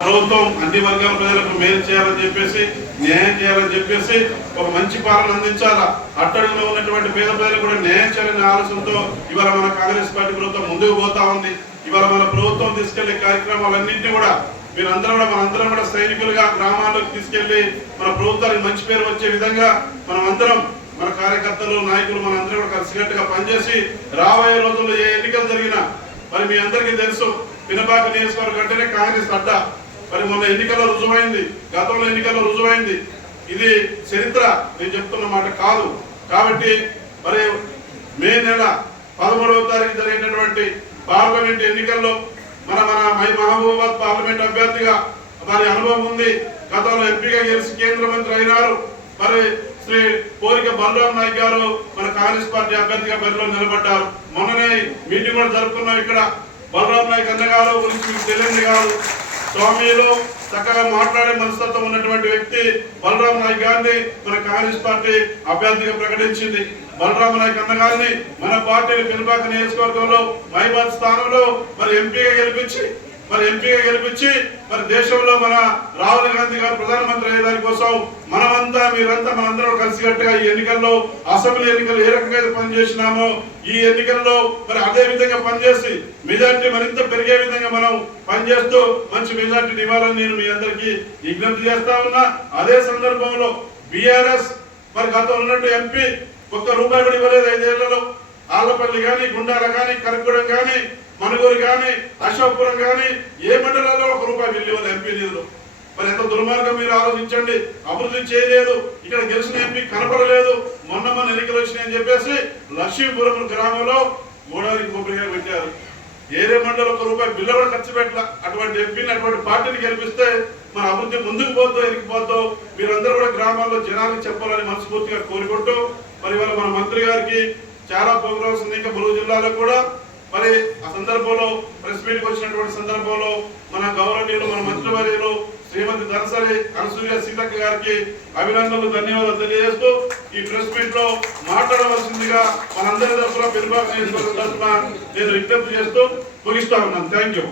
ప్రభుత్వం అన్ని వర్గాల ప్రజలకు మేలు చేయాలని చెప్పేసి న్యాయం చేయాలని చెప్పేసి ఒక మంచి పాలన అందించాలా? అట్టడుగులో ఉన్నటువంటి పేద ప్రజలు కూడా న్యాయం చేయాలనే ఆలోచనతో ఇవాళ మన కాంగ్రెస్ పార్టీ ప్రభుత్వం ముందుకు పోతా ఉంది. ఇవాళ మన ప్రభుత్వం తీసుకెళ్ళే కార్యక్రమాలన్నింటినీ కూడా మీరందరూ కూడా మనందరం కూడా సైనికులుగా గ్రామాల్లోకి తీసుకెళ్ళి మన ప్రభుత్వానికి మంచి పేరు వచ్చే విధంగా మనం అందరం మన కార్యకర్తలు నాయకులు మనందరం కూడా కలిసికట్టుగా పనిచేసి రాబోయే రోజుల్లో ఏ ఎన్నికలు జరిగినా మరి మీ అందరికీ తెలుసు పినపాక నియోజకవర్గం అంటేనే కాంగ్రెస్ అడ్డా. మరి మొన్న ఎన్నికల్లో రుజువైంది. గతంలో ఎన్నికల్లో రుజువైంది. ఇది చరిత్ర. నేను చెప్తున్న మాట కాదు. కాబట్టి మరి మే నెల పదమూడవ తారీఖు జరిగినటువంటి పార్లమెంట్ ఎన్నికల్లో మన మన మై మహబూబాబాద్ పార్లమెంట్ అభ్యర్థిగా వారి అనుభవం ఉంది. గతంలో ఎంపీగా గెలిచి కేంద్ర మంత్రి అయినారు. మరి శ్రీ కోరిక బలరాం నాయక్ గారు మన కాంగ్రెస్ పార్టీ అభ్యర్థిగా బరిలో నిలబడ్డారు. మొన్ననే మీటింగ్ కూడా జరుపుకున్నాం ఇక్కడ. బలరాం నాయక్ అన్నగారు గురించి మీకు తెలియదు కాదు స్వామిలో చక్కగా మాట్లాడే మనస్తత్వం ఉన్నటువంటి వ్యక్తి బలరాం నాయక్ గారిని మన కాంగ్రెస్ పార్టీ అభ్యర్థిగా ప్రకటించింది. బలరామ నాయక్ అన్నగారిని మన పార్టీ పిలుపాక నియోజకవర్గంలో మైబాద్ స్థానంలో మరి ఎంపీగా గెలిపించి మరి ఎంపీగా గెలిపించి మరి దేశంలో మన రాహుల్ గాంధీ గారు ప్రధానమంత్రి అయ్యేదాని కోసం మనమంతా మీరంతా మనందరం కలిసికట్టుగా ఈ ఎన్నికల్లో అసెంబ్లీ ఎన్నికలు ఏ రకంగా అయితే పనిచేసినామో ఈ ఎన్నికల్లో మరి అదే విధంగా పనిచేసి మెజార్టీ మరింత పెరిగే విధంగా మనం పనిచేస్తూ మంచి మెజార్టీ ఇవ్వాలని నేను మీ అందరికీ విజ్ఞప్తి చేస్తా ఉన్నా. అదే సందర్భంలో బీఆర్ఎస్ మరి గతంలో ఉన్నట్టు ఎంపీ ఒక్క రూపాయి కూడా ఇవ్వలేదు ఐదేళ్ళలో. ఆలపల్లి కానీ గుండాల కానీ కరగూడెం కానీ మనుగూరు కానీ అశోక్పురం కానీ ఏ మండలాల్లో ఒక రూపాయి బిల్లు ఇవ్వలేదు ఎంపీ నిధులు. మరి ఎంత దుర్మార్గం మీరు ఆలోచించండి. అభివృద్ధి చేయలేదు. ఇక్కడ గెలిచిన ఎంపీ కనపడలేదు. మొన్న మొన్న ఎన్నికలు వచ్చినాయని చెప్పేసి లక్ష్మీపురం గ్రామంలో మూడవది కొబ్బరిగా పెట్టారు. ఏరే మండలం ఒక రూపాయి బిల్లు కూడా ఖర్చు పెట్టాల. అటువంటి ఎంపీని అటువంటి పార్టీని గెలిపిస్తే మన అభివృద్ధి ముందుకు పోతూ ఎరిగిపోతూ మీరందరూ కూడా గ్రామాల్లో జనాలకు చెప్పాలని మనస్ఫూర్తిగా కోరుకుంటూ మరి ఇవాళ మన మంత్రి గారికి చాలా ప్రోగ్రామ్స్ ఉన్నాయి ఇంకా ములుగు జిల్లాలో కూడా మరి ఆ సందర్భంలో ప్రెస్ మీట్ వచ్చినటువంటి సందర్భంలో మన గౌరవనీయులు మన మంత్రివర్యులు శ్రీమతి దర్శరి అనసూయ సీతక్క గారికి అభినందనలు ధన్యవాదాలు తెలియజేస్తూ ఈ ప్రెస్ మీట్లో మాట్లాడవలసిందిగా మనందరి తరఫున పెరుబాటు తరఫున నేను విజ్ఞప్తి చేస్తూ ముగిస్తా ఉన్నాను. Thank you